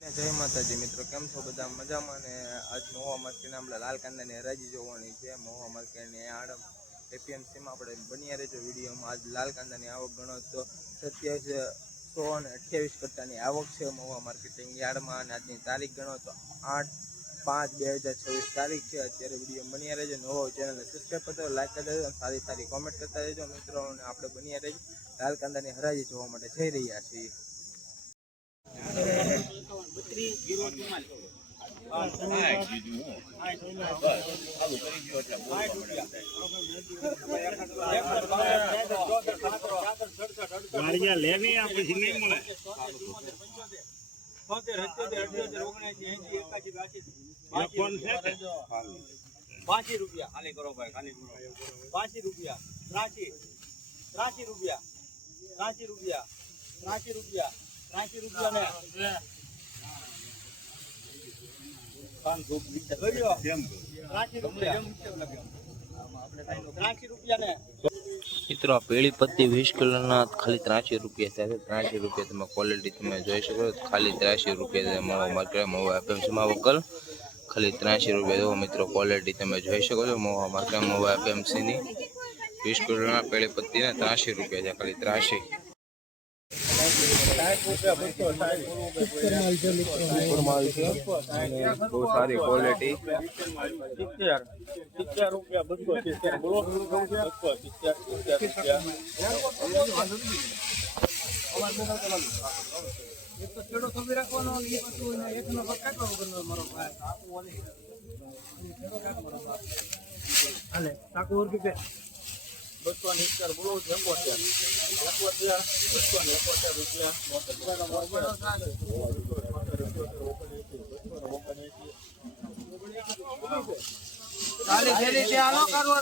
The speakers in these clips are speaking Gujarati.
જય માતાજી મિત્રો, કેમ છો બધા મજામાં? ને આજ મહુવા માર્કેટને આપણે લાલ કાંદાની હરાજી જોવાની છે. મહુવા માર્કેટની આડમ એપીએમસીમાં આપણે બન્યા રહેજો વિડીયોમાં. આજ લાલ કાંદાની આવક ગણો તો 2728 કટ્ટાની આવક છે મહુવા માર્કેટિંગ યાર્ડમાં. અને આજની તારીખ ગણો તો 8/5/2026 તારીખ છે. અત્યારે વિડીયો બન્યા રહેજો. નવો ચેનલને સબસ્ક્રાઈબ કરજો, લાઈક કરી દેજો, સારી કોમેન્ટ કરતા રહેજો મિત્રો. અને આપણે બન્યા રહેજો લાલ કાંદાની હરાજી જોવા માટે જઈ રહ્યા છીએ. લેવી પછી નહીં મળે. 85 રૂપિયા ખાલી કરો ભાઈ, ખાલી કરો. 85 રૂપિયા, 83 રૂપિયા, 83 રૂપિયા, 83 રૂપિયા, 83 રૂપિયા ને 83 રૂપિયા ને મિત્રો આ પેલી પત્તી 20 કિલોના ખાલી 83 રૂપિયા થાય છે. 83 રૂપિયા તમે ક્વોલિટી તમે જોઈ શકો છો. ખાલી 83 રૂપિયા મહુવા માર્કેટ મહુવા એપીએમસીમાં વકલ ખાલી 83 રૂપિયા. જો મિત્રો ક્વોલિટી તમે જોઈ શકો છો. મહુવા માર્કેટ મહુવા એપીએમસીની 20 કિલોના પેલી પત્તીના 83 રૂપિયા છે. ખાલી 83 બહુ સારી ક્વોલિટી. 70 રૂપિયા બધો 70 બોલો 70 એક તો છેડો થોડી રાખવાનો અને એ પછી એકનો કાટો કરવાનો મારો ભાઈ કાકુ વાળી છેડો કાટો મારો હાલે કાકુ ઓર કે 270 બોલો 71 રૂપિયા ચાલી ફેરી તે આલો કરો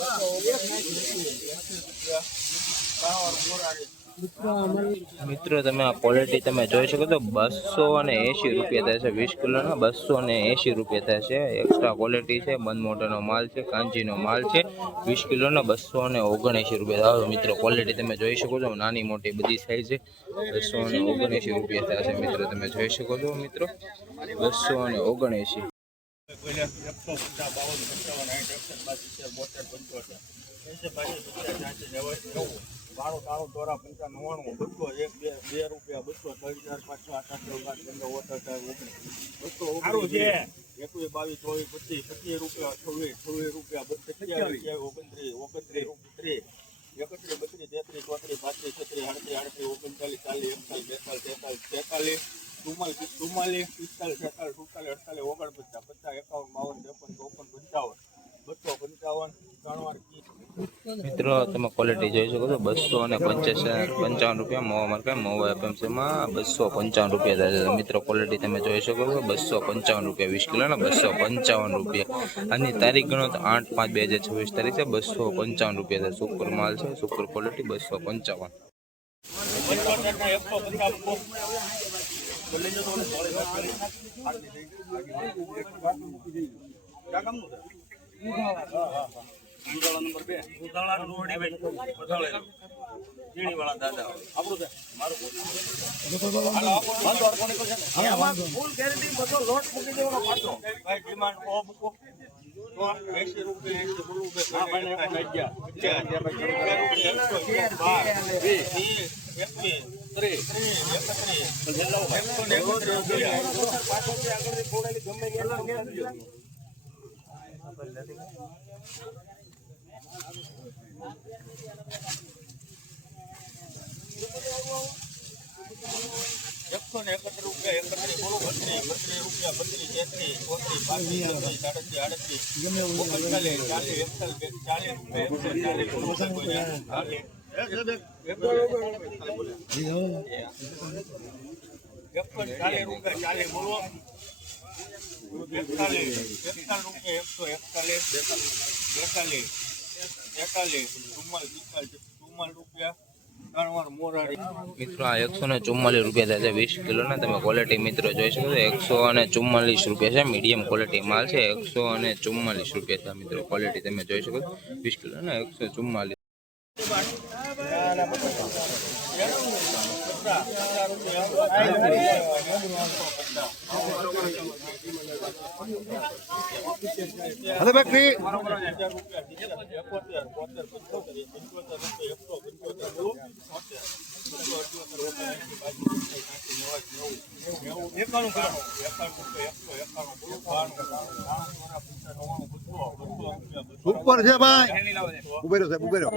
મિત્રો તમે આ ક્વોલિટી તમે જોઈ શકો છો. 280 રૂપિયા થાય છે 20 કિલોના. 280 રૂપિયા થાય છે. એક્સ્ટ્રા ક્વોલિટી છે. બંધ મોટરનો માલ છે. કાંચીનો માલ છે. 20 કિલોના 279 રૂપિયા થાય. મિત્રો ક્વોલિટી તમે જોઈ શકો છો. નાની મોટી બધી સાઈઝ છે. 279 રૂપિયા થાય છે મિત્રો. તમે જોઈ શકો છો મિત્રો 279. બાણું તાણું ચોરા 95 બસો 1 2 રૂપિયા 200 3 4 5 6 7 22 રૂપિયા 25 રૂપિયા 29 રૂપિયા 31 32 33 34 35 36 38 39 40 45 મિત્રો તમે ક્વોલિટી જોઈ શકો છો. 255 રૂપિયા મહુવા માર્કેટ મહુવા એપીએમસીમાં 255 રૂપિયા થાય છે મિત્રો. ક્વોલિટી તમે જોઈ શકો છો. 255 રૂપિયા 20 કિલોના 255 રૂપિયા. આજની તારીખ ગણો તો 8/5/2026 તારીખ છે. 255 રૂપિયા થાય. સુપર માલ છે. Super quality 255. ઉદાળા નંબર 2 ઉદાળા રોડી ભાઈ બધાળે જીણી વાળા દાદા આપણું છે મારું આમાં ફૂલ ગેરંટી બધો લોટ મૂકી દેવાનો પાછો ભાઈ ડિમાન્ડ ઓ મૂકો તો 80 રૂપિયા 80 બોલું કે હા ભાઈ ને ગયા 131 રૂપિયા 31 બોલો 32 રૂપિયા 32 મિત્રો આ 144 રૂપિયા થાય છે 20 કિલોના. તમે ક્વોલિટી મિત્રો જોઈ શકો છો. 144 રૂપિયા છે. મીડિયમ ક્વોલિટી માલ છે. 144 રૂપિયા થાય મિત્રો. ક્વોલિટી તમે જોઈ શકો છો. 20 કિલોના 144. ₹50 અરે બેકરી સુપર છે ભાઈ ઉભેરો સાહેબ ઉભેરો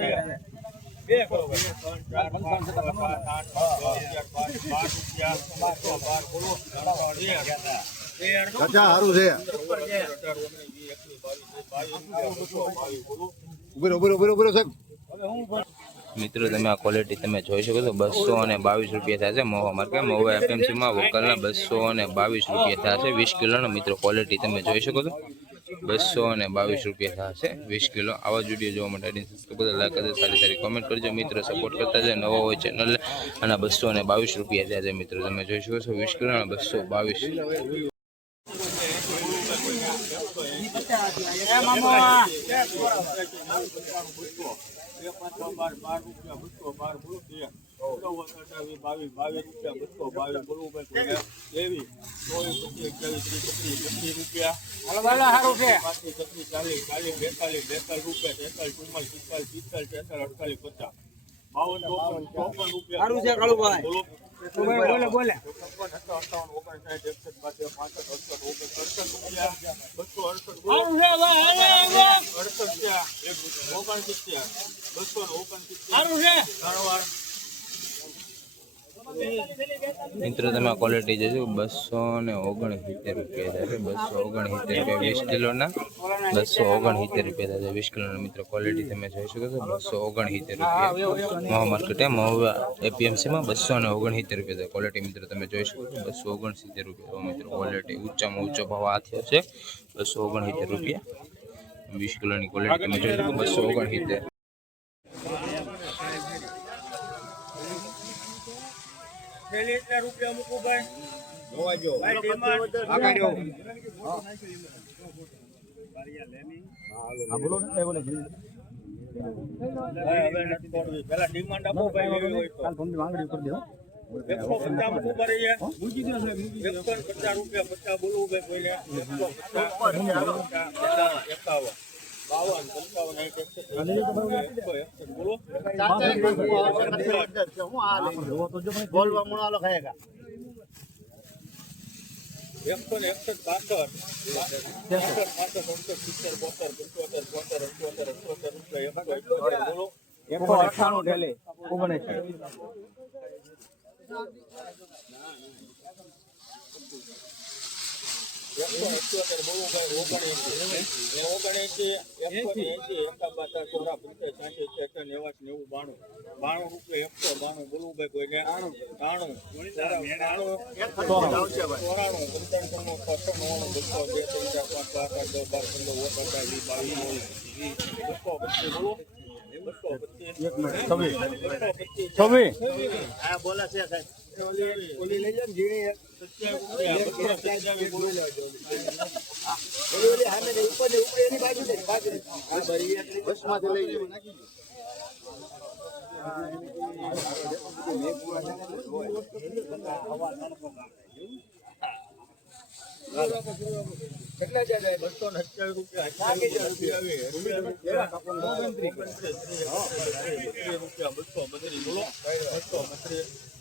ચાચા સારું છે ઉભેરો ઉભેરો ઉભેરો ઉભેરો સાહેબ મિત્રો તમે આ ક્વોલિટી તમે જોઈ શકો છો 222 રૂપિયા થશે મહુવા માર્કેટ મહુવા એફએમસી માં વકલના 222 રૂપિયા થશે 20 કિલોનો મિત્રો ક્વોલિટી તમે જોઈ શકો છો 222 રૂપિયા થશે 20 કિલો આવા જ વિડીયો જોવા માટે સબસ્ક્રાઇબ લાઈક કરજો સારી કોમેન્ટ કરજો મિત્રો સપોર્ટ કરતા જાય નવો હોય ચેનલ અને 222 રૂપિયા થશે મિત્રો તમે જોઈ શકો છો 20 કિલો અને 222 મિત્રો તમે આ ક્વોલિટી જોજો 269 રૂપિયા થશે 269 રૂપિયા 20 કિલોના 269 રૂપિયા થશે 20 કિલોના મિત્રો ક્વોલિટી તમે જોઈ શકો છો 269 રૂપિયા મહુવા માર્કેટ મહુવા એપીએમસી માં 269 રૂપિયા ક્વોલિટી મિત્રો તમે જોઈ શકો છો 269 રૂપિયા મિત્રો ક્વોલિટી ઊંચામાં ઊંચો ભાવ આ થયો છે 269 રૂપિયા 20 કિલોની ક્વોલિટી તમે જોઈ શકો 269 રૂપિયા મૂકું ભાઈ પેલા ડિમાન્ડ આપો ભાઈ 150 મૂકું ભાઈ 150 રૂપિયા 50 બોલવું ભાઈ કોઈને 51 બોલવા મુણાલો ખાયેગા 198 ઢેલે 79 બોલા છે ઓલી લઈ જાય ઝીણી બસ માંથી લઈ જાય કેટલા જાય 228 રૂપિયા 232 બોલો 232